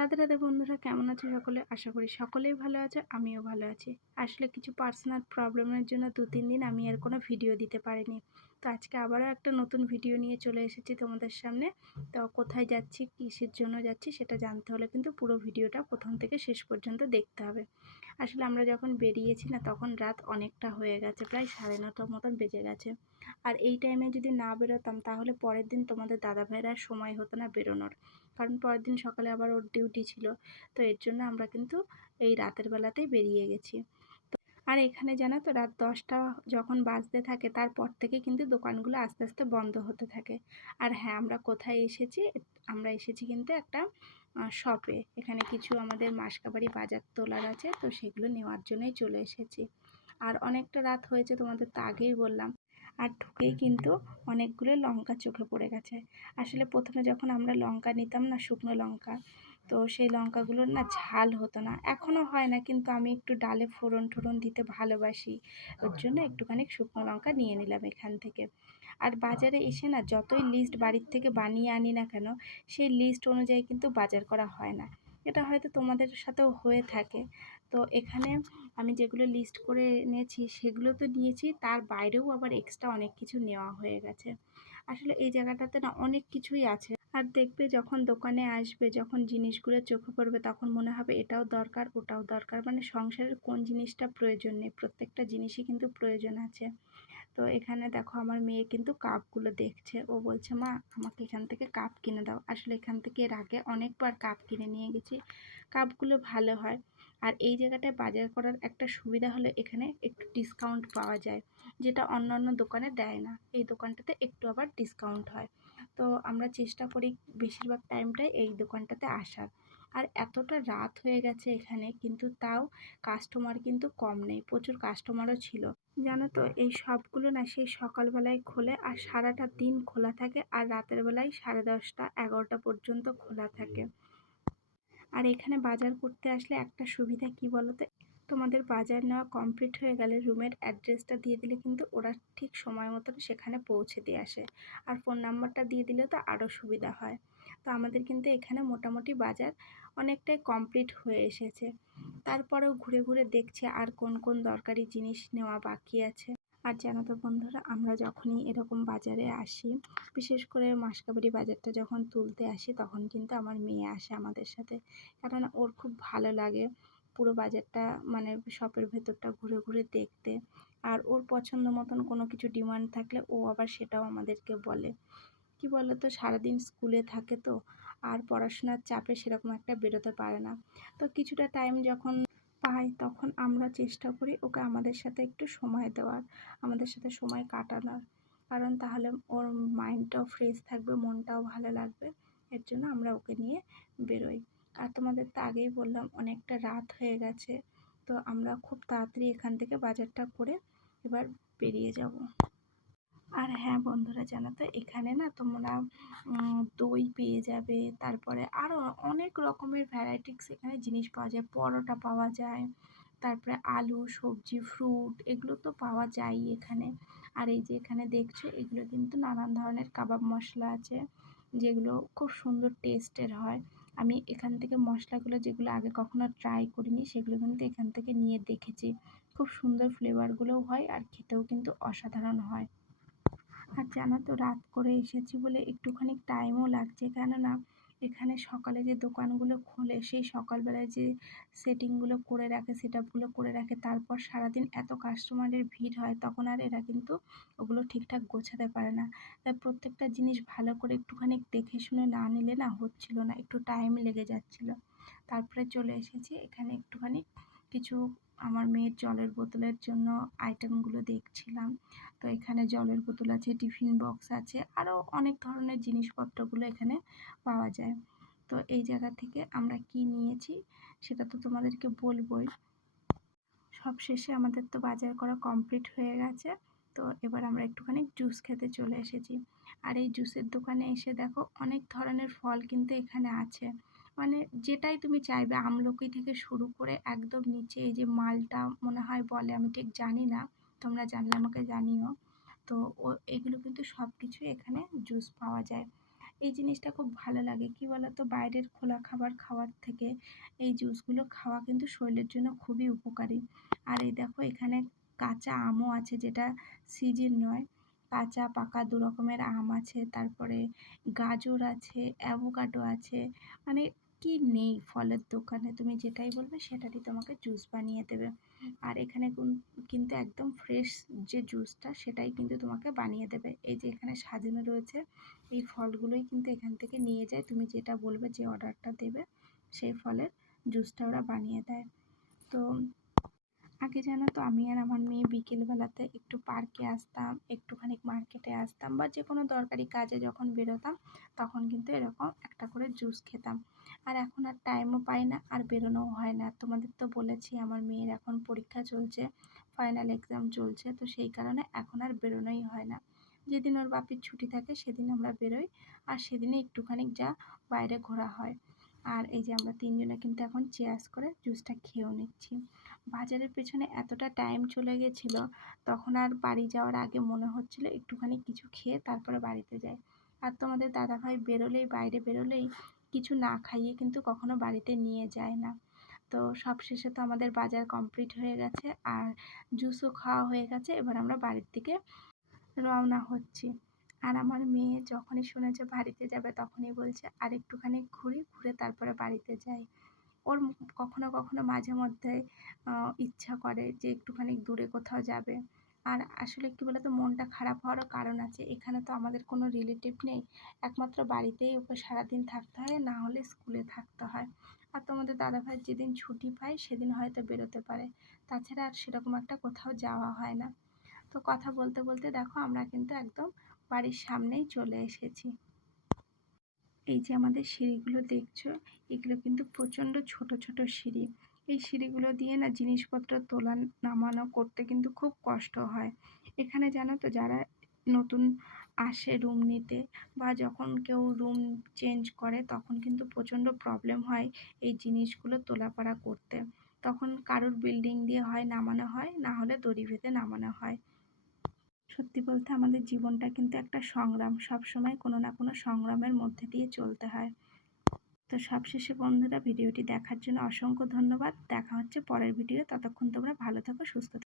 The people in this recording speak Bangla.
রাধে রাধে বন্ধুরা, কেমন আছো সকলে? আশা করি সকলেই ভালো আছো, আমিও ভালো আছি। আসলে কিছু পার্সোনাল প্রবলেমের জন্য 2-3 দিন আমি আর কোনো ভিডিও দিতে পারিনি। তো আজকে আবারও একটা নতুন ভিডিও নিয়ে চলে এসেছি তোমাদের সামনে। তো কোথায় যাচ্ছি, কিসের জন্য যাচ্ছি সেটা জানতে হলে কিন্তু পুরো ভিডিওটা প্রথম থেকে শেষ পর্যন্ত দেখতে হবে। আসলে আমরা যখন বেরিয়েছি না, তখন রাত অনেকটা হয়ে গেছে, প্রায় 9:30 মতন বেজে গেছে। আর এই টাইমে যদি না বেরোতাম তাহলে পরের দিন তোমাদের দাদাভাইয়ের আর সময় হতো না বেরোনোর, কারণ পরের দিন সকালে আবার ওর ডিউটি ছিল। তো এর জন্য আমরা কিন্তু এই রাতের বেলাতেই বেরিয়ে গেছি। আর এখানে জানো তো, রাত 10টা যখন বাজতে থাকে তারপর থেকে কিন্তু দোকানগুলো আস্তে আস্তে বন্ধ হতে থাকে। আর হ্যাঁ, আমরা কোথায় এসেছি? আমরা এসেছি কিন্তু একটা শপে। এখানে কিছু আমাদের মাসকাবাড়ি বাজার তোলার আছে, তো সেগুলো নেওয়ার জন্যই চলে এসেছি। আর অনেকটা রাত হয়েছে, তোমাদের তো আগেই বললাম। আর ঢুকেই কিন্তু অনেকগুলো লঙ্কা চোখে পড়ে গেছে। আসলে প্রথমে যখন আমরা লঙ্কা নিতাম না, শুকনো লঙ্কা, তো সেই লঙ্কাগুলোর না ঝাল হতো না, এখনও হয় না, কিন্তু আমি একটু ডালে ফোড়ন টোড়ন দিতে ভালোবাসি। ওর জন্য একটুখানি শুকনো লঙ্কা নিয়ে নিলাম এখান থেকে। আর বাজারে এসে না, যতই লিস্ট বাড়ির থেকে বানিয়ে আনি না কেন, সেই লিস্ট অনুযায়ী কিন্তু বাজার করা হয় না। এটা হয়তো তোমাদের সাথেও হয়ে থাকে। তো এখানে আমি যেগুলো লিস্ট করে এনেছি সেগুলো তো নিয়েছি, তার বাইরেও আবার এক্সট্রা অনেক কিছু নেওয়া হয়ে গেছে। আসলে এই জায়গাটাতে না অনেক কিছুই আছে। আর দেখবে যখন দোকানে আসবে, যখন জিনিসগুলো চোখে পড়বে, তখন মনে হবে এটাও দরকার ওটাও দরকার, মানে সংসারের কোন জিনিসটা প্রয়োজন নেই, প্রত্যেকটা জিনিসই কিন্তু প্রয়োজন আছে। তো এখানে দেখো, আমার মেয়ে কিন্তু কাপগুলো দেখছে। ও বলছে, মা আমাকে এখান থেকে কাপ কিনে দাও। আসলে এখান থেকে এর আগে অনেকবার কাপ কিনে নিয়ে গেছি, কাপগুলো ভালো হয়। আর এই জায়গাটায় বাজার করার একটা সুবিধা হলো, এখানে একটু ডিসকাউন্ট পাওয়া যায়, যেটা অন্যান্য দোকানে দেয় না। এই দোকানটাতে একটু আবার ডিসকাউন্ট হয়। তো আমরা চেষ্টা করি বেশিরভাগ টাইমটাই এই দোকানটাতে আসার। আর এতটা রাত হয়ে গেছে এখানে, কিন্তু তাও কাস্টমার কিন্তু কম নেই, প্রচুর কাস্টমারও ছিল। জানো তো, এই সবগুলো না সেই সকালবেলায় খোলে আর সারাটা দিন খোলা থাকে, আর রাতের বেলায় 10:30, 11টা পর্যন্ত খোলা থাকে। আর এখানে বাজার করতে আসলে একটা সুবিধা কি বলো তো, তোমাদের বাজার নেওয়া কমপ্লিট হয়ে গেলে রুমের অ্যাড্রেসটা দিয়ে দিলে কিন্তু ওরা ঠিক সময় মতন সেখানে পৌঁছে দিয়ে আসে। আর ফোন নাম্বারটা দিয়ে দিলে তো আরও সুবিধা হয়। তো আমাদের কিন্তু এখানে মোটামুটি বাজার অনেকটাই কমপ্লিট হয়ে এসেছে। তারপরেও ঘুরে ঘুরে দেখছি আর কোন কোন দরকারি জিনিস নেওয়া বাকি আছে। আর জানো তো বন্ধুরা, আমরা যখনই এরকম বাজারে আসি, বিশেষ করে মাসকাবাড়ি বাজারটা যখন তুলতে আসি, তখন কিন্তু আমার মেয়ে আসে আমাদের সাথে। কারণ ওর খুব ভালো লাগে পুরো বাজারটা, মানে শপের ভেতরটা ঘুরে ঘুরে দেখতে। আর ওর পছন্দ মতন কোনো কিছু ডিমান্ড থাকলে ও আবার সেটাও আমাদেরকে বলে। কি বলো তো, সারাদিন স্কুলে থাকে তো, আর পড়াশোনার চাপে সেরকম একটা বেরোতে পারে না। তো কিছুটা টাইম যখন পাই, তখন আমরা চেষ্টা করি ওকে আমাদের সাথে একটু সময় দেওয়ার, আমাদের সাথে সময় কাটানোর। কারণ তাহলে ওর মাইন্ডটাও ফ্রেশ থাকবে, মনটাও ভালো লাগবে। এর জন্য আমরা ওকে নিয়ে বেরোই। আর তোমাদের তো আগেই বললাম অনেকটা রাত হয়ে গেছে, তো আমরা খুব তাড়াতাড়ি এখান থেকে বাজারটা করে এবার বেরিয়ে যাব। আর হ্যাঁ বন্ধুরা, জানো তো, এখানে না তোমরা দই পেয়ে যাবে, তারপরে আরও অনেক রকমের ভ্যারাইটিস এখানে জিনিস পাওয়া যায়, পরোটা পাওয়া যায়, তারপরে আলু সবজি ফ্রুট এগুলো তো পাওয়া যায়ই এখানে। আর এই যে এখানে দেখছো, এগুলো কিন্তু নানান ধরনের কাবাব মশলা আছে, যেগুলো খুব সুন্দর টেস্টের হয়। আমি এখান থেকে মশলাগুলো, যেগুলো আগে কখনো ট্রাই করিনি, সেগুলো কিন্তু এখান থেকে নিয়ে দেখেছি। খুব সুন্দর ফ্লেভারগুলোও হয়, আর খেতেও কিন্তু অসাধারণ হয়। আর জানো তো, রাত করে এসেছি বলে একটুখানি টাইমও লাগছে, কেননা এখানে সকালে যে দোকানগুলো খোলে, সেই সকালবেলায় যে সেটিংগুলো করে রাখে, সেটআপগুলো করে রাখে, তারপর সারাদিন এত কাস্টমারের ভিড় হয়, তখন আর এরা কিন্তু ওগুলো ঠিকঠাক গোছাতে পারে না। তাই প্রত্যেকটা জিনিস ভালো করে একটুখানি দেখে শুনে না নিলে না হচ্ছিল না, একটু টাইম লেগে যাচ্ছিল। তারপরে চলে এসেছি এখানে, একটুখানি কিছু আমার মেয়ের জলের বোতলের জন্য আইটেমগুলো দেখছিলাম। তো এখানে জলের বোতল আছে, টিফিন বক্স আছে, আরও অনেক ধরনের জিনিসপত্রগুলো এখানে পাওয়া যায়। তো এই জায়গা থেকে আমরা কি নিয়েছি সেটা তো তোমাদেরকে বলবোই। সবশেষে আমাদের তো বাজার করা কমপ্লিট হয়ে গেছে। তো এবার আমরা একটুখানি জুস খেতে চলে এসেছি। আর এই জুসের দোকানে এসে দেখো, অনেক ধরনের ফল কিন্তু এখানে আছে, মানে যেটাই তুমি চাইবে, আমলকি থেকে শুরু করে একদম নিচে এই যে মালটা মনে হয় বলে, আমি ঠিক জানি না, তোমরা জানলে আমাকে জানিও। তো এগুলো কিন্তু সব কিছুই এখানে জুস পাওয়া যায়। এই জিনিসটা খুব ভালো লাগে। কী বলো তো, বাইরের খোলা খাবার খাওয়ার থেকে এই জুসগুলো খাওয়া কিন্তু শরীরের জন্য খুবই উপকারী। আর এই দেখো এখানে কাঁচা আমও আছে, যেটা সিজন নয়, কাঁচা পাকা দু রকমের আম আছে, তারপরে গাজর আছে, অ্যাভোকাডো আছে, মানে কি নেই ফলের দোকানে, তুমি যেটাই বলবে সেটারই তোমাকে জুস বানিয়ে দেবে। আর এখানে কিন্তু একদম ফ্রেশ যে জুসটা সেটাই কিন্তু তোমাকে বানিয়ে দেবে। এই যে এখানে সাজানো রয়েছে, এই ফলগুলোই কিন্তু এখান থেকে নিয়ে যায়, তুমি যেটা বলবে, যে অর্ডারটা দেবে সেই ফলের জুসটা ওরা বানিয়ে দেয়। তো আগে জানো তো, আমি আর আমার মেয়ে বিকেলবেলাতে একটু পার্কে আসতাম, একটুখানি মার্কেটে আসতাম, বা যে কোনো দরকারি কাজে যখন বেরোতাম তখন কিন্তু এরকম একটা করে জুস খেতাম। আর এখন আর টাইমও পাই না, আর বেরোনোও হয় না। তোমাদের তো বলেছি আমার মেয়ের এখন পরীক্ষা চলছে, ফাইনাল এক্সাম চলছে, তো সেই কারণে এখন আর বেরোনোই হয় না। যেদিন ওর বাপির ছুটি থাকে সেদিন আমরা বেরোই, আর সেদিনে একটুখানি যা বাইরে ঘোরা হয়। আর এই যে আমরা তিনজনে কিন্তু এখন চেয়ার্স করে জুসটা খেয়েও নিচ্ছি। বাজারের পেছনে এতটা টাইম চলে গেছিল, তখন আর বাড়ি যাওয়ার আগে মনে হচ্ছিল একটুখানি কিছু খেয়ে তারপরে বাড়িতে যাই। আর তোমাদের দাদাভাই বেরোলেই, বাইরে বেরোলেই কিছু না খাইয়ে কিন্তু কখনো বাড়িতে নিয়ে যায় না। তো সবশেষে তো আমাদের বাজার কমপ্লিট হয়ে গেছে, আর জুসও খাওয়া হয়ে গেছে, এবার আমরা বাড়ির দিকে রওনা হচ্ছি। আর আমার মেয়ে যখনই শুনেছে বাড়িতে যাবে তখনই বলছে আর একটুখানি ঘুরি, ঘুরে তারপরে বাড়িতে যাই। ওর কখনো কখনো মাঝে মধ্যে ইচ্ছা করে যে একটুখানি দূরে কোথাও যাবে। আর আসলে কী বলো তো, মনটা খারাপ হওয়ারও কারণ আছে। এখানে তো আমাদের কোনো রিলেটিভ নেই, একমাত্র বাড়িতেই ওকে সারাদিন থাকতে হয়, না হলে স্কুলে থাকতে হয়। আর তোমাদের দাদাভাই যেদিন ছুটি পায় সেদিন হয়তো বেরোতে পারে, তাছাড়া আর সেরকম একটা কোথাও যাওয়া হয় না। তো কথা বলতে বলতে দেখো আমরা কিন্তু একদম বাড়ির সামনেই চলে এসেছি। এই যে আমাদের সিঁড়িগুলো দেখছো, এগুলো কিন্তু প্রচণ্ড ছোট ছোট সিঁড়ি। এই সিঁড়িগুলো দিয়ে না জিনিসপত্র তোলা নামানো করতে কিন্তু খুব কষ্ট হয়। এখানে জানো তো, যারা নতুন আসে রুম নিতে, বা যখন কেউ রুম চেঞ্জ করে তখন কিন্তু প্রচণ্ড প্রবলেম হয় এই জিনিসগুলো তোলাপাড়া করতে। তখন কারোর বিল্ডিং দিয়ে হয় নামানো হয়, না হলে দড়ি বেঁধে নামানো হয়। সত্যি বলতে আমাদের জীবনটা কিন্তু একটা সংগ্রাম, সবসময় কোনো না কোনো সংগ্রামের মধ্যে দিয়ে চলতে হয়। তো সবশেষে বন্ধুরা, ভিডিওটি দেখার জন্য অসংখ্য ধন্যবাদ। দেখা হচ্ছে পরের ভিডিও, ততক্ষণ তোমরা ভালো থাকো, সুস্থ থাকো।